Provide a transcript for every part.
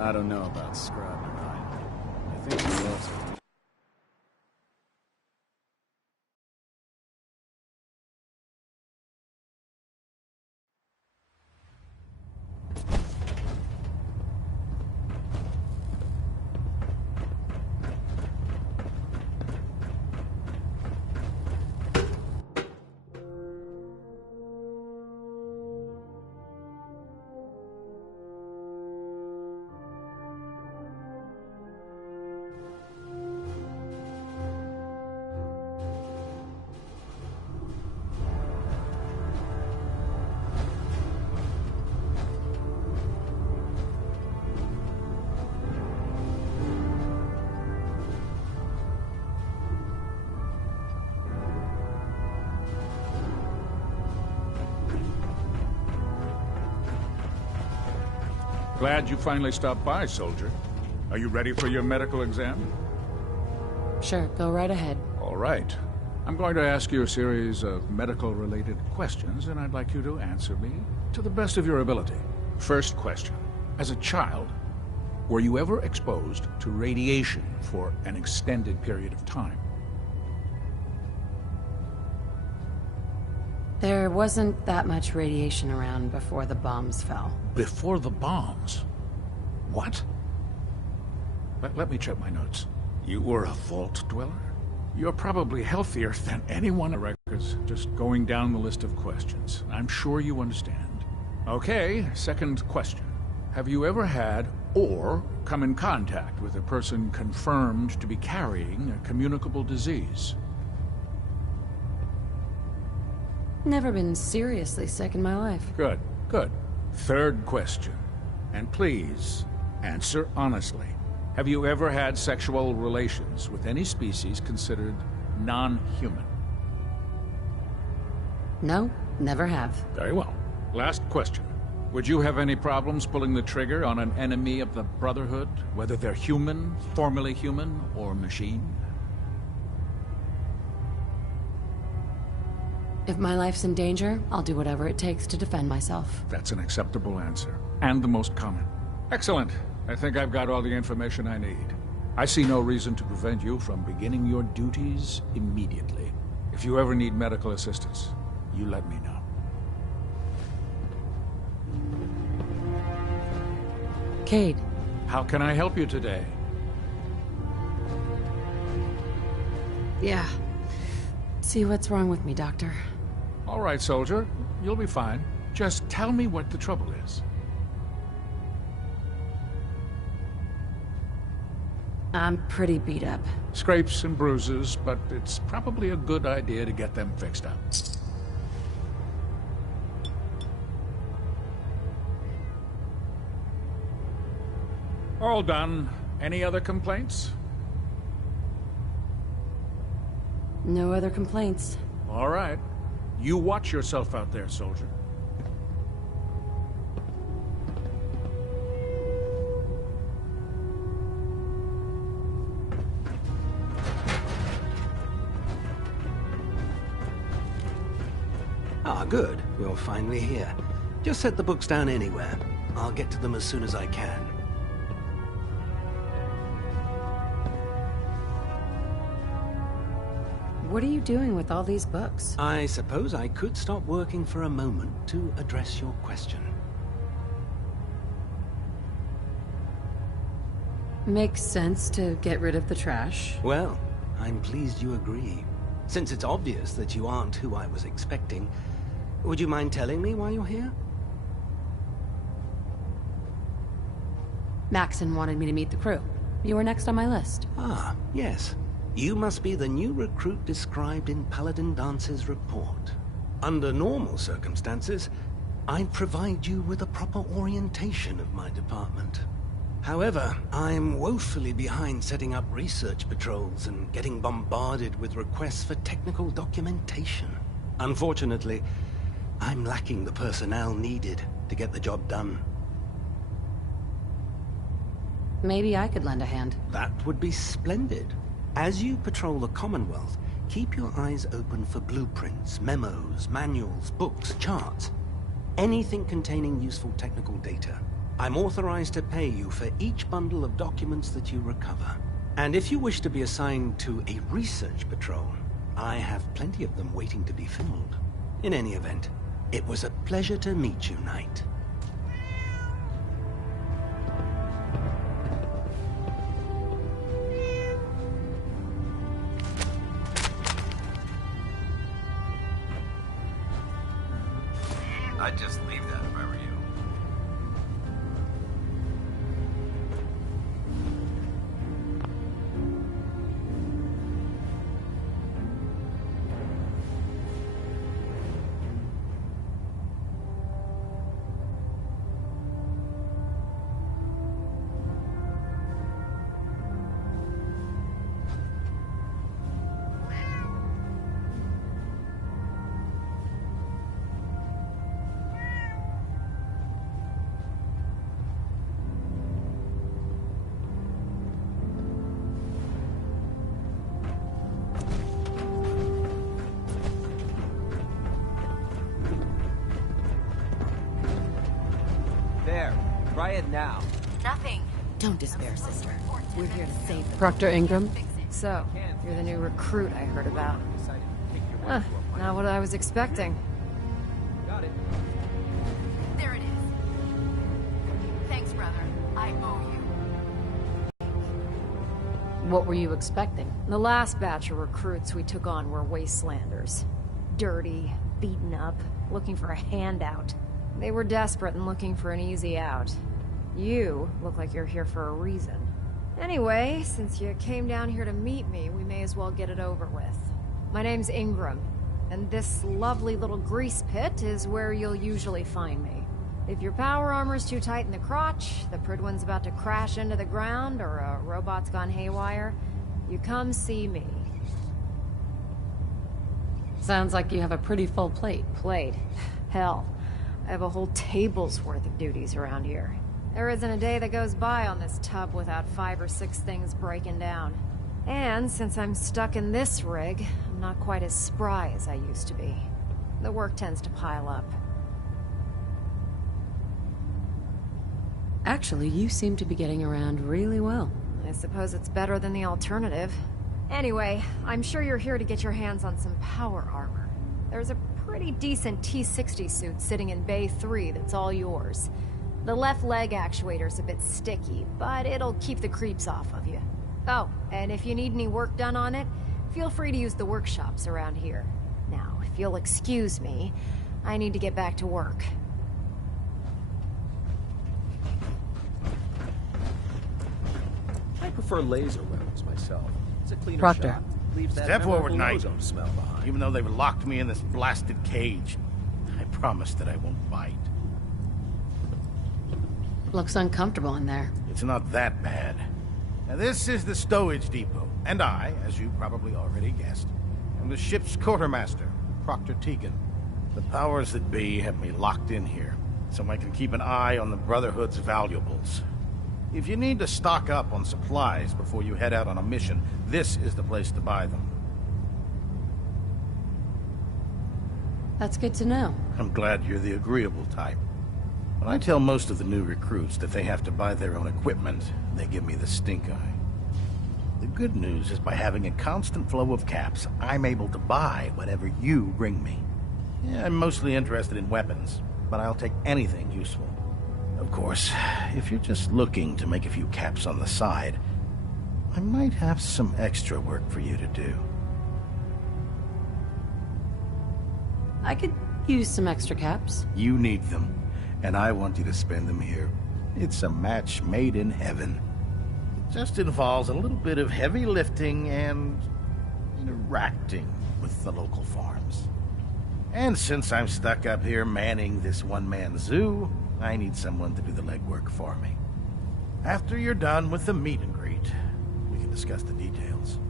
I don't know about Scrub tonight. I think he loves it. Glad you finally stopped by, soldier. Are you ready for your medical exam? Sure, go right ahead. All right. I'm going to ask you a series of medical-related questions, and I'd like you to answer me to the best of your ability. First question. As a child, were you ever exposed to radiation for an extended period of time? There wasn't that much radiation around before the bombs fell. Before the bombs? What? Let me check my notes. You were a vault dweller? You're probably healthier than anyone on records. Just going down the list of questions. I'm sure you understand. Okay, second question. Have you ever had or come in contact with a person confirmed to be carrying a communicable disease? Never been seriously sick in my life. Good, good. Third question. And please, answer honestly. Have you ever had sexual relations with any species considered non-human? No, never have. Very well. Last question. Would you have any problems pulling the trigger on an enemy of the Brotherhood, whether they're human, formerly human, or machine? If my life's in danger, I'll do whatever it takes to defend myself. That's an acceptable answer, and the most common. Excellent. I think I've got all the information I need. I see no reason to prevent you from beginning your duties immediately. If you ever need medical assistance, you let me know. Cade. How can I help you today? Yeah. See what's wrong with me, Doctor. All right, soldier. You'll be fine. Just tell me what the trouble is. I'm pretty beat up. Scrapes and bruises, but it's probably a good idea to get them fixed up. All done. Any other complaints? No other complaints. All right. You watch yourself out there, soldier. Ah, good. You're finally here. Just set the books down anywhere. I'll get to them as soon as I can. What are you doing with all these books? I suppose I could stop working for a moment to address your question. Makes sense to get rid of the trash. Well, I'm pleased you agree. Since it's obvious that you aren't who I was expecting, would you mind telling me why you're here? Maxon wanted me to meet the crew. You were next on my list. Ah, yes. You must be the new recruit described in Paladin Dance's report. Under normal circumstances, I'd provide you with a proper orientation of my department. However, I'm woefully behind setting up research patrols and getting bombarded with requests for technical documentation. Unfortunately, I'm lacking the personnel needed to get the job done. Maybe I could lend a hand. That would be splendid. As you patrol the Commonwealth, keep your eyes open for blueprints, memos, manuals, books, charts. Anything containing useful technical data. I'm authorized to pay you for each bundle of documents that you recover. And if you wish to be assigned to a research patrol, I have plenty of them waiting to be filled. In any event, it was a pleasure to meet you, Knight. I'd just leave that if I were you. There. Try it now. Nothing. Don't despair, sister. We're here to save the... Proctor Ingram? So, you're the new recruit I heard about. Not what I was expecting. Got it. There it is. Thanks, brother. I owe you. What were you expecting? The last batch of recruits we took on were wastelanders. Dirty, beaten up, looking for a handout. They were desperate and looking for an easy out. You look like you're here for a reason. Anyway, since you came down here to meet me, we may as well get it over with. My name's Ingram, and this lovely little grease pit is where you'll usually find me. If your power armor's too tight in the crotch, the Pridwin's about to crash into the ground, or a robot's gone haywire, you come see me. Sounds like you have a pretty full plate. Plate? Hell, I have a whole table's worth of duties around here. There isn't a day that goes by on this tub without 5 or 6 things breaking down. And since I'm stuck in this rig, I'm not quite as spry as I used to be. The work tends to pile up. Actually, you seem to be getting around really well. I suppose it's better than the alternative. Anyway, I'm sure you're here to get your hands on some power armor. There's a pretty decent T-60 suit sitting in Bay 3 that's all yours. The left leg actuator's a bit sticky, but it'll keep the creeps off of you. Oh, and if you need any work done on it, feel free to use the workshops around here. Now, if you'll excuse me, I need to get back to work. I prefer laser weapons myself. It's a cleaner Proctor. shot. Leaves that Step forward, memorable Knight. ozone smell behind. Even though they've locked me in this blasted cage, I promise that I won't bite. Looks uncomfortable in there. It's not that bad. Now, this is the stowage depot, and I, as you probably already guessed, am the ship's quartermaster, Proctor Tegan. The powers that be have me locked in here, so I can keep an eye on the Brotherhood's valuables. If you need to stock up on supplies before you head out on a mission, this is the place to buy them. That's good to know. I'm glad you're the agreeable type. When I tell most of the new recruits that they have to buy their own equipment, they give me the stink eye. The good news is by having a constant flow of caps, I'm able to buy whatever you bring me. Yeah, I'm mostly interested in weapons, but I'll take anything useful. Of course, if you're just looking to make a few caps on the side, I might have some extra work for you to do. I could use some extra caps. You need them, and I want you to spend them here. It's a match made in heaven. It just involves a little bit of heavy lifting and interacting with the local farms. And since I'm stuck up here manning this one-man zoo, I need someone to do the legwork for me. After you're done with the meet and greet, we can discuss the details.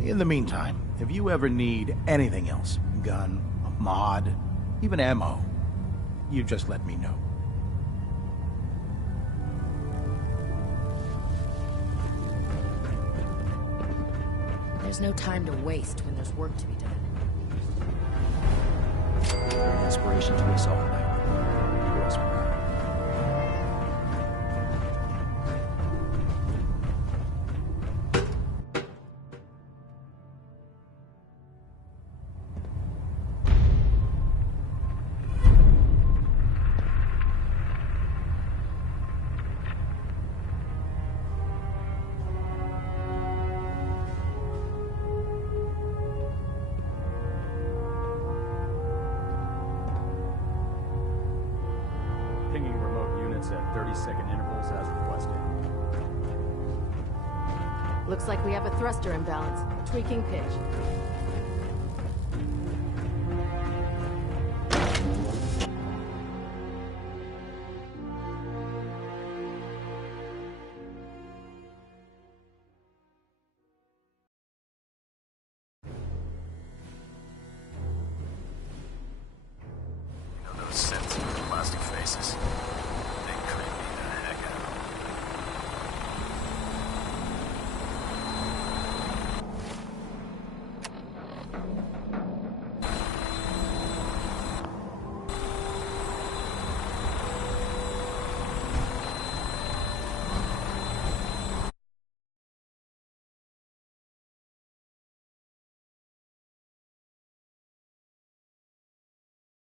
In the meantime, if you ever need anything else, gun, a mod, even ammo, you just let me know. There's no time to waste when there's work to be done. You're an inspiration to us all, Knight. Do us proud. Looks like we have a thruster imbalance. Tweaking pitch.